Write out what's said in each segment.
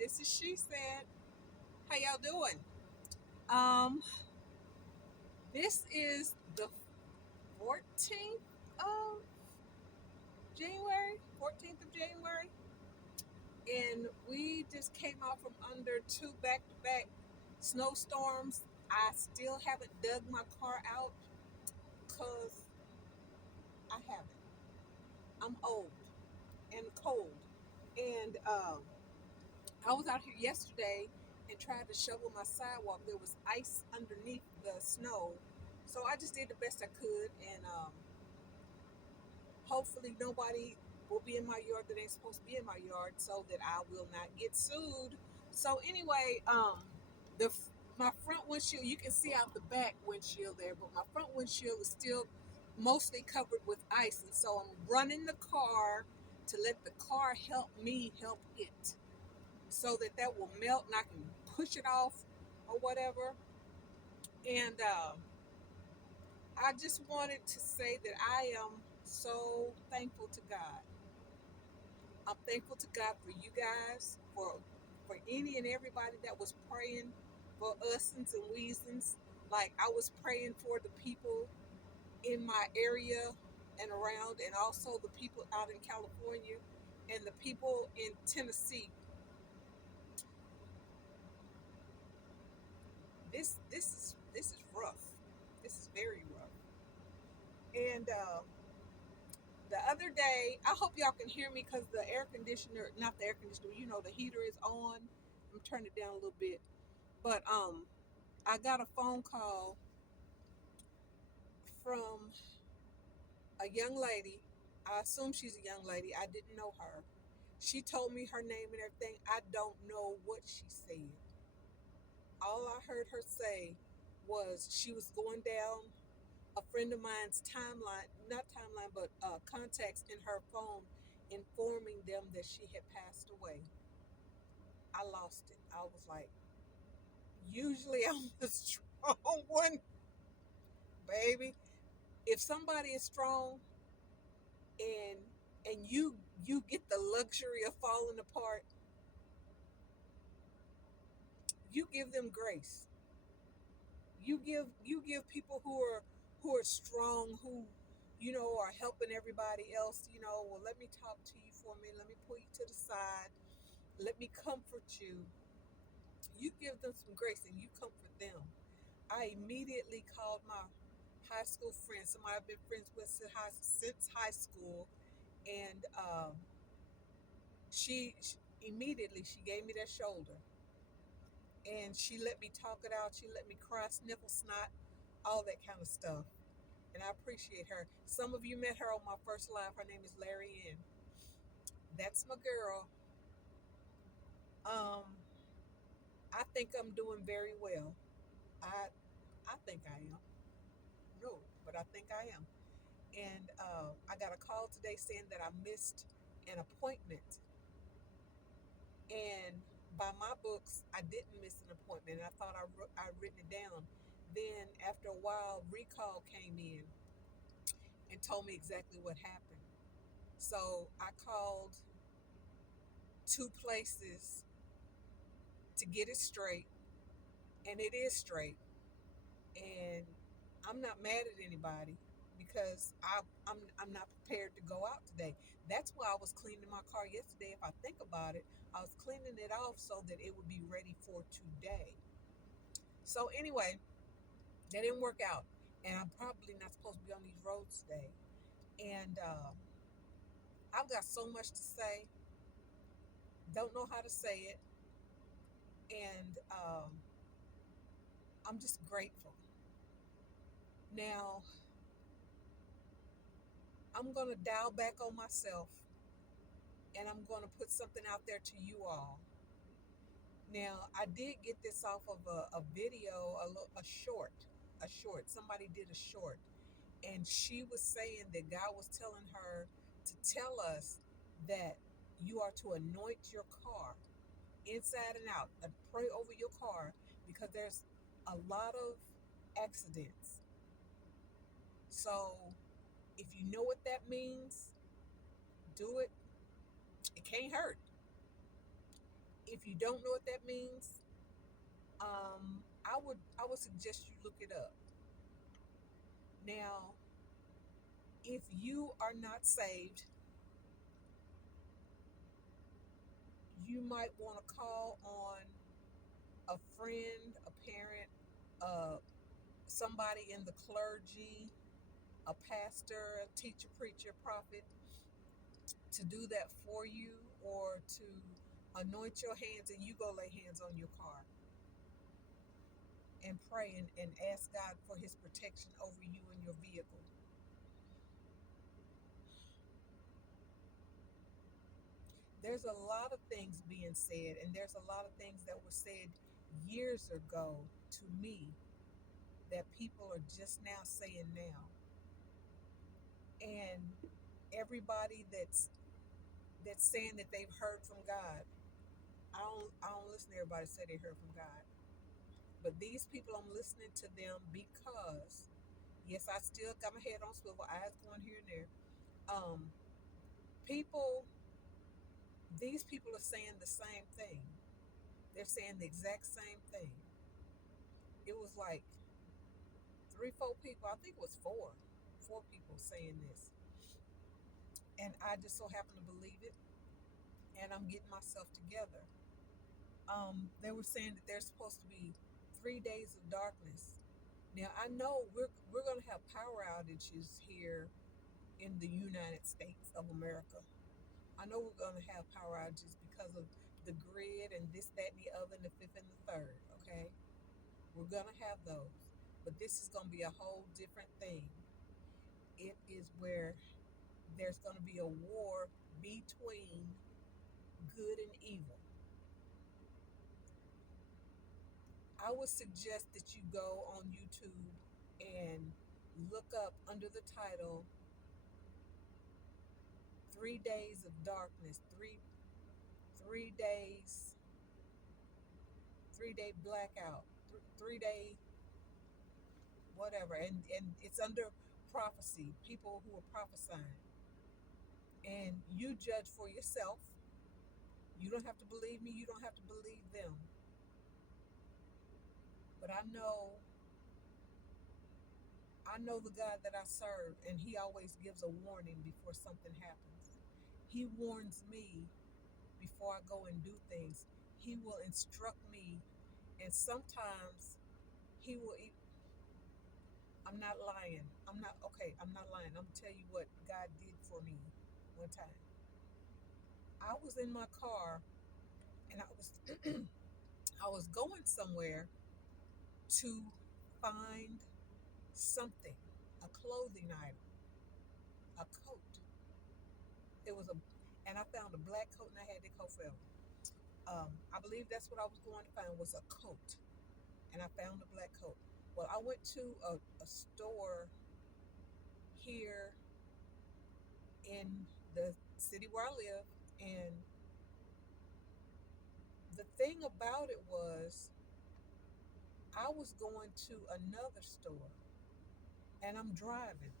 This is She Said. How y'all doing? Um, this is the 14th of January, 14th of January, and we just came out from under two back-to-back snowstorms. I still haven't dug my car out because I haven't. I'm old and cold, and I was out here yesterday and tried to shovel my sidewalk. There was ice underneath the snow, so I just did the best I could, and hopefully nobody will be in my yard that ain't supposed to be in my yard, so that I will not get sued. So anyway, the my front windshield, you can see out the back windshield there, but my front windshield is still mostly covered with ice, and so I'm running the car to let the car help me help it, so that that will melt and I can push it off or whatever. And I just wanted to say that I am so thankful to God. I'm thankful to God for you guys, for any and everybody that was praying for usins and weasons. Like I was praying for the people in my area and around, and also the people out in California and the people in Tennessee. This is rough. This is very rough. And the other day, I hope y'all can hear me because the air conditioner, not the air conditioner, the heater is on. I'm turning it down a little bit. But I got a phone call from a young lady. I assume she's a young lady. I didn't know her. She told me her name and everything. I don't know what she said. All I heard her say was she was going down a friend of mine's timeline, not timeline, but contacts in her phone, informing them that she had passed away. I lost it. I was like, usually I'm the strong one, baby. If somebody is strong and and you get the luxury of falling apart, you give them grace. You give people who are strong, who are helping everybody else. Well, let me talk to you for a minute. Let me pull you to the side. Let me comfort you. You give them some grace and you comfort them. I immediately called my high school friend, somebody I've been friends with since high school, and she immediately she gave me that shoulder, and she let me talk it out. She let me cry, sniffle, snot, all that kind of stuff, and I appreciate her. Some of you met her on my first live. Her name is Larry Ann. That's my girl. Um, I think I'm doing very well. I I think I am. No, but I think I am. And I got a call today saying that I missed an appointment. And by my books, I didn't miss an appointment. And I thought I'd written it down. Then after a while, recall came in and told me exactly what happened. So I called two places to get it straight, and it is straight. And I'm not mad at anybody because I'm not prepared to go out today. That's why I was cleaning my car yesterday. If I think about it, I was cleaning it off so that it would be ready for today. So anyway, that didn't work out, and I'm probably not supposed to be on these roads today. And I've got so much to say, don't know how to say it, and I'm just grateful. Now I'm gonna dial back on myself, and I'm gonna put something out there to you all. Now, I did get this off of a video, a short, a short. Somebody did a short, and she was saying that God was telling her to tell us that you are to anoint your car inside and out, and pray over your car because there's a lot of accidents. So, if you know what that means, do it. It can't hurt. If you don't know what that means, I would suggest you look it up. Now, if you are not saved, you might want to call on a friend, a parent, uh, somebody in the clergy, a pastor, a teacher, preacher, prophet to do that for you, or to anoint your hands and you go lay hands on your car and pray and ask God for his protection over you and your vehicle. There's a lot of things being said, and there's a lot of things that were said years ago to me that people are just now saying now. And everybody that's saying that they've heard from God, I don't listen to everybody say they heard from God. But these people, I'm listening to them because, yes, I still got my head on swivel, eyes going here and there. Um, people, these people are saying the same thing. They're saying the exact same thing. It was like three, four people. I think it was four people saying this, and I just so happen to believe it. And I'm getting myself together. They were saying that there's supposed to be 3 days of darkness. Now I know we're going to have power outages here in the United States of America. I know we're going to have power outages because of the grid and this, that, and the other, and the fifth and the third. Okay, we're going to have those, but this is going to be a whole different thing. It is where there's going to be a war between good and evil. I would suggest that you go on YouTube and look up under the title 3 days of darkness, 3 days, 3 day blackout, 3 day whatever, and it's under prophecy, people who are prophesying, and you judge for yourself. You don't have to believe me. You don't have to believe them. But I know the God that I serve, and He always gives a warning before something happens. He warns me before I go and do things. He will instruct me, and sometimes He will. I'm not lying. I'm not okay. I'm not lying. I'm gonna tell you what God did for me one time. I was in my car, and I was going somewhere to find something, a clothing item, a coat. It was a, and I found a black coat, and I had that coat forever. I believe that's what I was going to find was a coat, and I found a black coat. Well, I went to a store here in the city where I live, and the thing about it was I was going to another store, and I'm driving.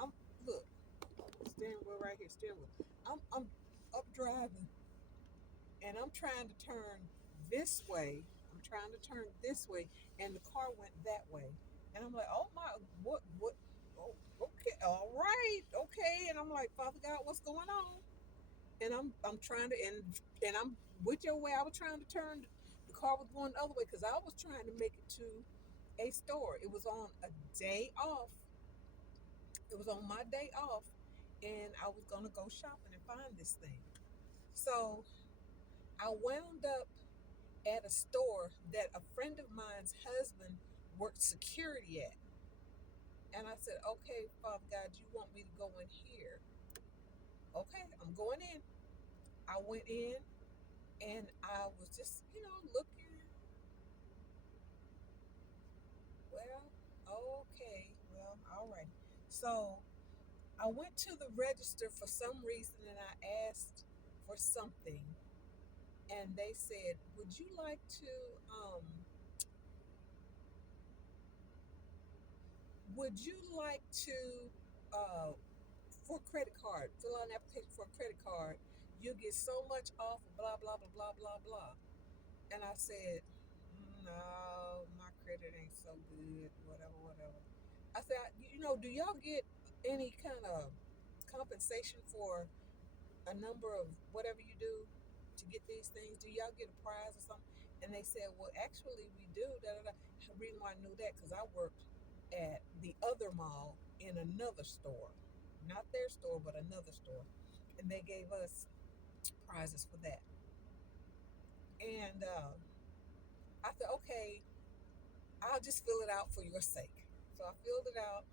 I'm look, steering wheel right here, steering wheel. I'm up driving, and I'm trying to turn this way. I'm trying to turn this way, and the car went that way. And I'm like, oh my, what? Oh, okay, all right, okay. And I'm like, Father God, what's going on? And I'm trying to, and I'm with your way. I was trying to turn. The car was going the other way because I was trying to make it to a store. It was on a day off. It was on my day off, and I was gonna go shopping and find this thing. So I wound up at a store that a friend of mine's husband worked security at. And I said, okay, Father God, you want me to go in here? Okay, I'm going in. I went in, and I was just, looking. Well, okay, well, all right. So I went to the register for some reason, and I asked for something. And they said, um, would you like to, uh, for a credit card, fill out an application for a credit card, you get so much off, blah, blah, blah, blah, blah, blah. And I said, no, my credit ain't so good, whatever, whatever. I said, do y'all get any kind of compensation for a number of whatever you do to get these things? Do y'all get a prize or something? And they said, well, actually, we do. Da, da, da. The reason why I knew that because I worked at the other mall in another store, not their store, but another store, and they gave us prizes for that. And I thought, okay, I'll just fill it out for your sake. So I filled it out.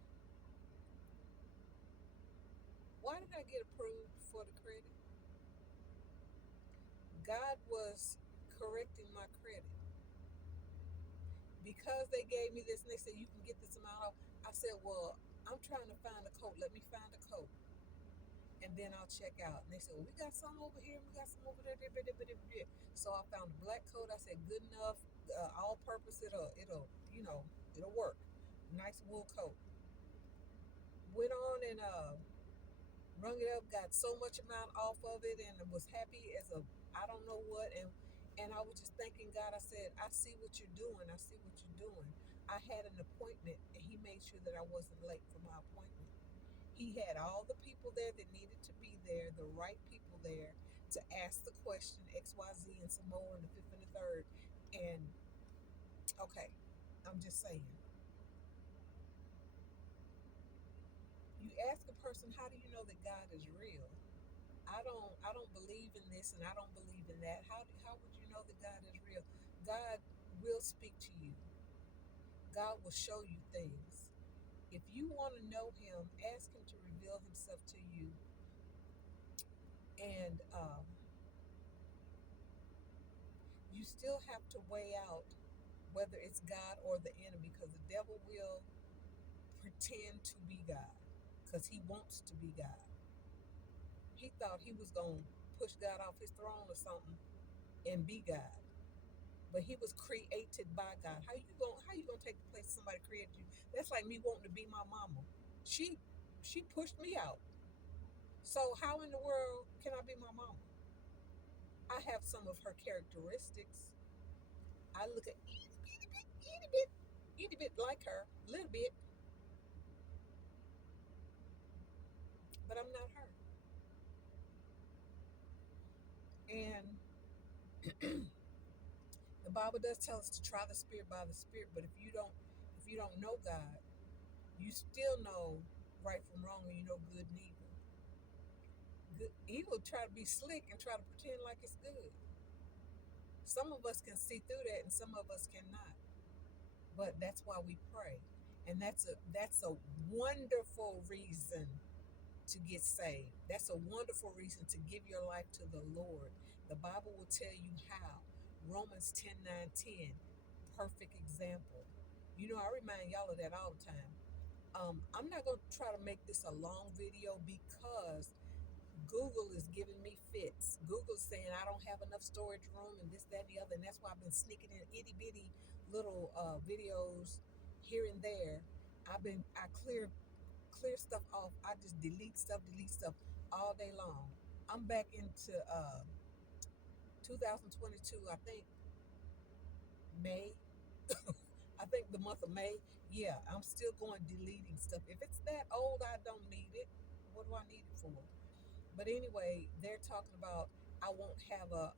Why did I get approved for the credit? God was correcting my credit because they gave me this and they said you can get this amount off. I said, well, I'm trying to find a coat. Let me find a coat, and then I'll check out. And they said, well, we got some over here, we got some over there. So I found a black coat. I said, good enough, all purpose. It'll work. Nice wool coat. Went on and rung it up, got so much amount off of it, and was happy as a I don't know what. And I was just thanking God. I said, I see what you're doing. I see what you're doing. I had an appointment, and He made sure that I wasn't late for my appointment. He had all the people there that needed to be there, the right people there to ask the question X, Y, Z, and some more, and the fifth and the third. And okay, I'm just saying. You ask a person, how do you know that God is real? I don't believe in this and I don't believe in that. How would you know that God is real? God will speak to you. God will show you things. If you want to know Him, ask Him to reveal Himself to you. And you still have to weigh out whether it's God or the enemy, because the devil will pretend to be God because he wants to be God. He thought he was going to push God off his throne or something and be God. But he was created by God. How you gonna take the place somebody created you? That's like me wanting to be my mama. She she pushed me out. So how in the world can I be my mama? I have some of her characteristics. I look at itty bit like her, a little bit, but I'm not her. And the Bible does tell us to try the spirit by the spirit, but if you don't know God, you still know right from wrong and you know good and evil. Evil try to be slick and try to pretend like it's good. Some of us can see through that and some of us cannot. But that's why we pray. And that's a wonderful reason to get saved. That's a wonderful reason to give your life to the Lord. The Bible will tell you how. Romans 10:9, 10, perfect example. I remind y'all of that all the time. I'm not going to try to make this a long video because Google is giving me fits. Google's saying I don't have enough storage room and this, that, and the other. And that's why I've been sneaking in itty bitty little videos here and there. I clear stuff off. I just delete stuff all day long. I'm back into 2022, I think May. I think the month of May. Yeah, I'm still going deleting stuff. If it's that old, I don't need it. What do I need it for? But anyway, they're talking about I won't have a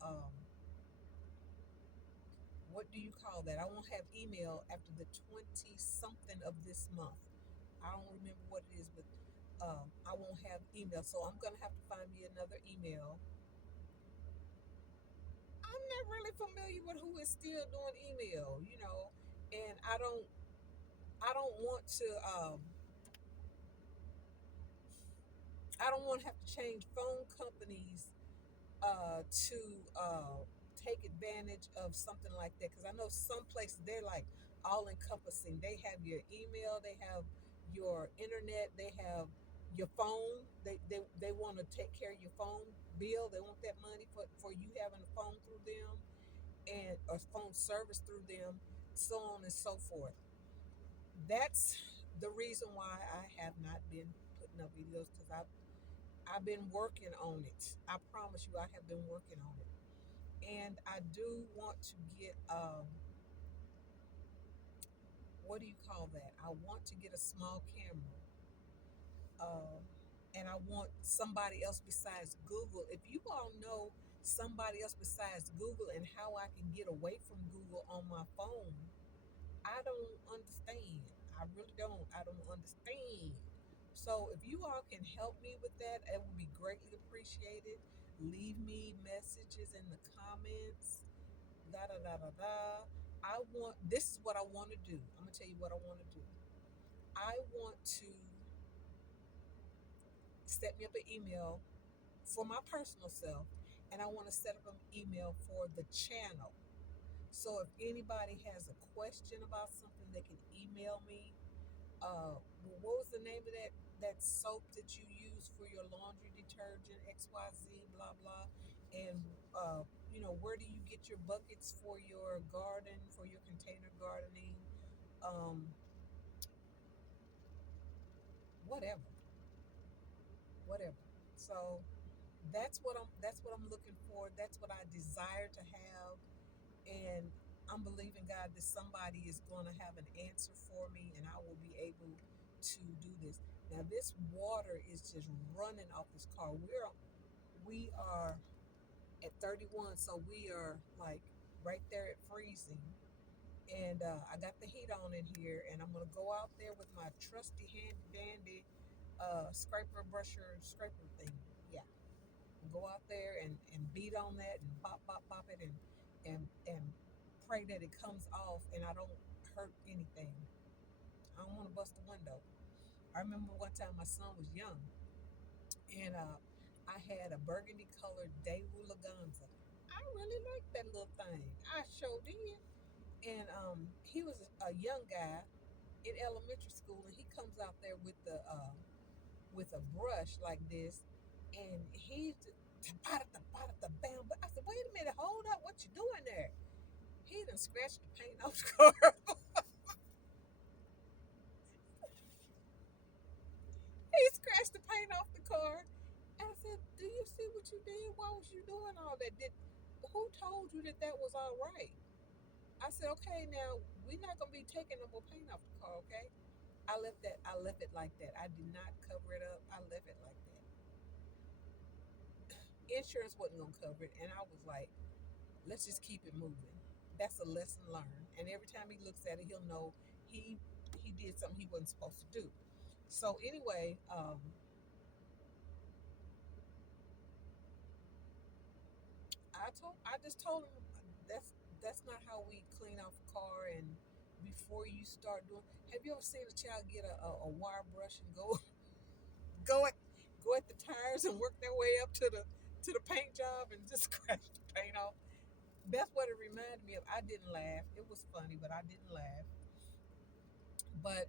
what do you call that? I won't have email after the 20 something of this month. I don't remember what it is, but I won't have email. So I'm gonna have to find me another email. I'm not really familiar with who is still doing email, and I don't want to I don't want to have to change phone companies to take advantage of something like that, because I know some places they're like all encompassing. They have your email, they have your internet, they have your phone. They want to take care of your phone bill. They want that money for you having a phone through them and a phone service through them, so on and so forth. That's the reason why I have not been putting up videos, because I've been working on it. I promise you, I have been working on it. And I do want to get what do you call that? I want to get a small camera. Um, and I want somebody else besides Google. If you all know somebody else besides Google and how I can get away from Google on my phone, I don't understand. I really don't. I don't understand. So if you all can help me with that, it would be greatly appreciated. Leave me messages in the comments. Da da da da da. I want. This is what I want to do. I'm gonna tell you what I want to do. I want to set me up an email for my personal self, and I want to set up an email for the channel. So if anybody has a question about something, they can email me. What was the name of that soap that you use for your laundry detergent? XYZ, blah blah. And where do you get your buckets for your garden, for your container gardening? Um, whatever, whatever. So that's what I'm looking for. That's what I desire to have, and I'm believing God that somebody is going to have an answer for me, and I will be able to do this. Now, this water is just running off this car. We are at 31, so we are like right there at freezing. And I got the heat on in here, and I'm gonna go out there with my trusty handy dandy scraper brusher scraper thing. Yeah, go out there and beat on that and bop bop bop it and pray that it comes off and I don't hurt anything. I don't want to bust the window. I remember one time my son was young, and I had a burgundy colored Daewoo Laganza. I really liked that little thing. I sure did. And he was a young guy in elementary school, and he comes out there with a brush like this, and he's the bam. But I said, wait a minute, hold up, what you doing there? He done scratched the paint off the car. He scratched the paint off the car. And I said, do you see what you did? Why was you doing all that? Who told you that that was all right? I said, okay, now we're not gonna be taking no more paint off the car, okay? I left it like that. I did not cover it up. I left it like that. Insurance wasn't gonna cover it, and I was like, let's just keep it moving. That's a lesson learned. And every time he looks at it, he'll know he he did something he wasn't supposed to do. So anyway, I just told him that's not how we clean off a car. And before you start doing, have you ever seen a child get a wire brush and go at go at the tires and work their way up to the paint job and just scratch the paint off? That's what it reminded me of. I didn't laugh. It was funny, but I didn't laugh. But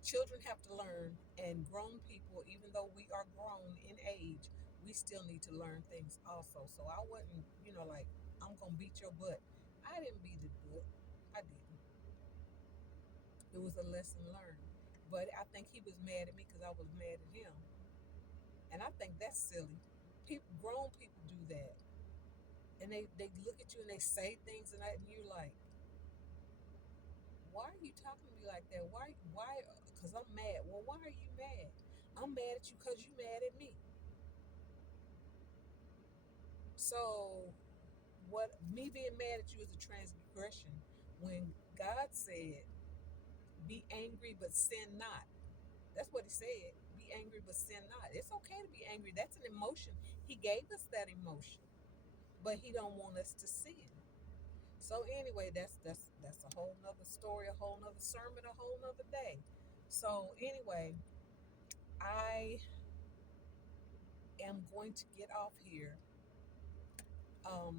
children have to learn, and grown people, even though we are grown in age, we still need to learn things also. So I wasn't, like, I'm gonna beat your butt. I didn't beat his butt. I didn't. It was a lesson learned. But I think he was mad at me because I was mad at him, and I think that's silly. Grown people do that, and they look at you and they say things, and you're like, why are you talking to me like that? Why? Because I'm mad. Well, why are you mad? I'm mad at you because you mad at me. So, what me being mad at you is a transgression when God said, be angry but sin not. That's what he said. Be angry but sin not. It's okay to be angry. That's an emotion. He gave us that emotion, but he don't want us to sin. So anyway, that's a whole nother story, a whole nother sermon, a whole nother day. So anyway, I am going to get off here. Um,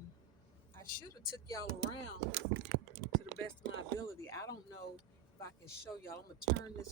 I should have took y'all around to the best of my ability. I don't know if I can show y'all. I'm gonna turn this